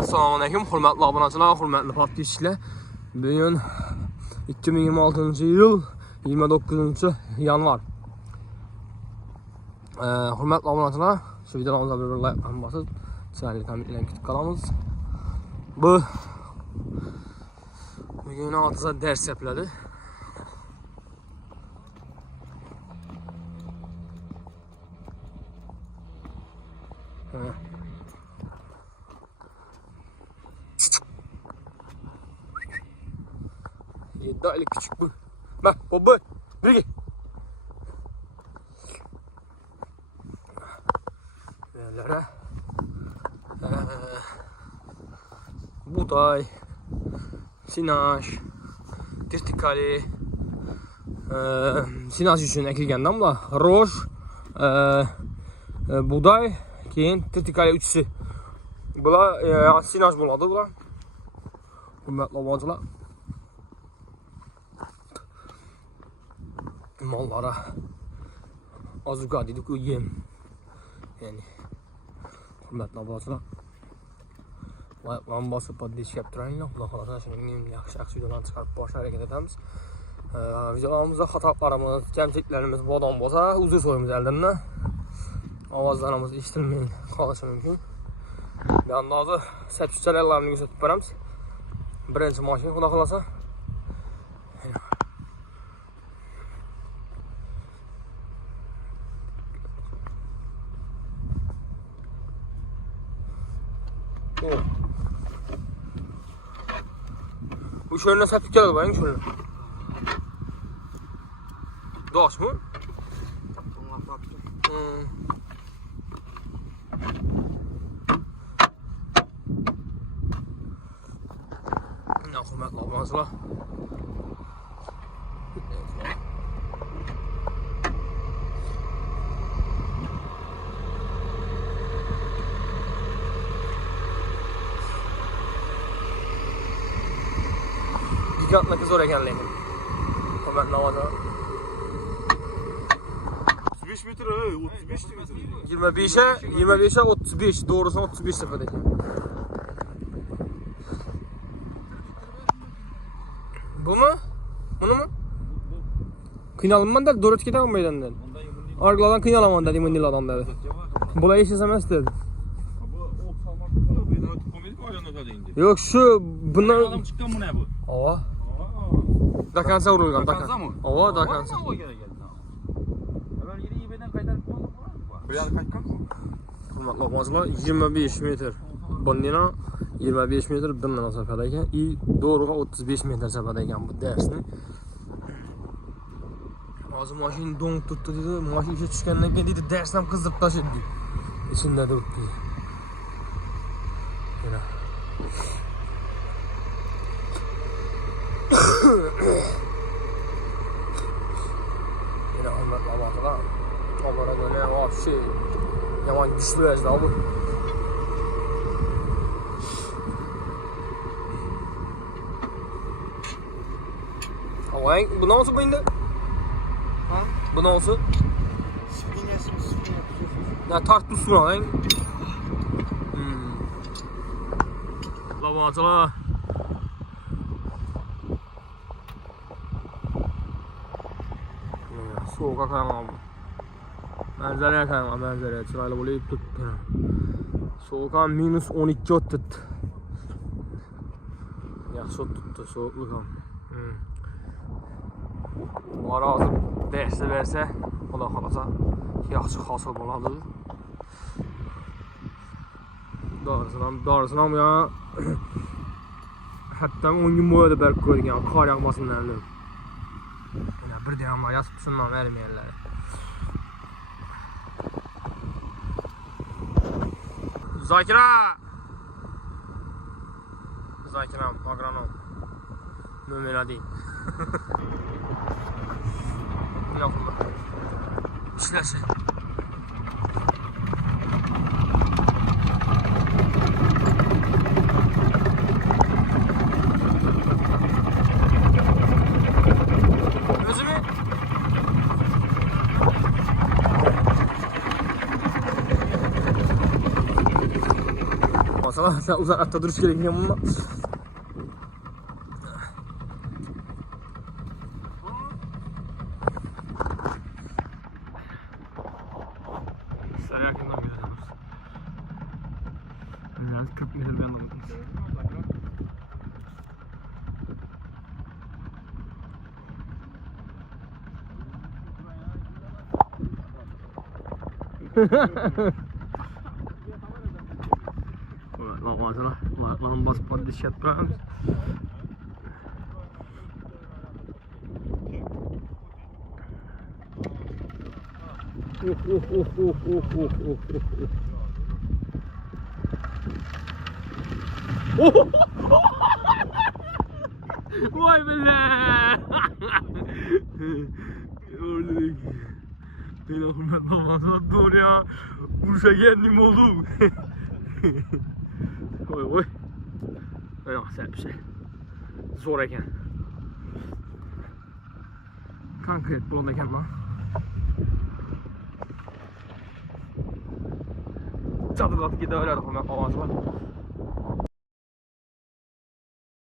Assalomu alaykum, hurmatli obunachilar, hurmatli podpischilar. Bugun 2026-yil 29-yanvar. Hurmatli obunachilar, shu videomizga bir like ham bosib, chiroyli kommentlar kutib qolamiz. Bugun otizda dars yapiladi. Daylı küçük bu. Bak baba. Buraya. Yerlere. Buğday. Sinaj. Tirtikali. Sinaj üçün ekilgenden bular. Roj. Buğday. Keyin tirtikali üçüsü. Bular sinaj buladı bular. Hürmetli obunachilar. Mallara azuka dedik, o yem. Yani hurmatli obunachilar, like bosib podpiska qilib turinglar. Xudo xolasa shuningdek yaxshi videolarni chiqarib borishga harakat etamiz. Videolarimizda xatolarimiz, kamchiliklarimiz bodom bo'lsa, uzr so'raymiz aldandan. Ovozlarimiz eshitilmay qolishi mumkin. Bu hozir sapchchalarni ko'rsatib beramiz. Birinchi mashina xudo xolasa. Bu şöyle sapık geldi bakın şöyle. Doş mu? Ne hürmetli obunachilar. Gigantlık zor ekanlayım. Hürmetli obunachilar. 35 metre, 35 metre. 25'e 35, doğrusuna 35 seferdeki. Bu mu? Bunu mu? Kıynalanman da doğru tüketen mi meydandan? Arkadan kıynalanman da dimin adam dedi. Bula yaşasamaz dedi. Yok şu bunlar... Adam çıkan bu ne bu? Ava. Dakansa vurulgan. Dakansa mı? Ava dakansa. Hurmatli obunachilar, 25 metr bonnina, 25 metr bir masofada ekan, i doğruga 35 metr safhada ekan bu darsni. Hozir mashina do'ng turibdi dedi, mashina ishga tushgandan keyin dedi, darsni ham qizdirib tashladi dedi. Ichida turibdi. Mana. Mana hurmatli obunachilar, kamerada вообще yomon kuchli vazda bu. Avay, bu nasıl bu indi? Ha? Bu nasıl? Spinesi mi? Ya tart tutsun lan. Obunachilar. Soğuğa kaymam. Manzaraya kaymam, manzaraya. Chiroyli bo'lib turibdi. Soğuğa minus 12 o'tdi. Yaxshi o'tdi, so'uqlik ham. Allah razı dərsi versə, Allah xalasa yaxşı hasıl oladı. Darısından bu yana hətta 10 gün boyu da bərk qoyduk yani, kar yağmasının əlini. Yəni, bir deyəmlər yasıb tutundan verməyərləri. Zakira! Zakiram, agronom. Nömrə deyil. Yoxma. İşləsin. Özümü Masala sen uzakta duruş gerekiyor ama sen yakından gidiyoruz. Yani 40 metre bir yandan Masalah, lan basıp diş yaptıramız. Vay be! Öldük. Beni Ahmet babasına doğru ya. Vuruşa kendim oldum. Oy oy. Yok sen bir şey. Zor eken. Konkret bulun eken lan. Çatıda gidiyor öyle de avazı var.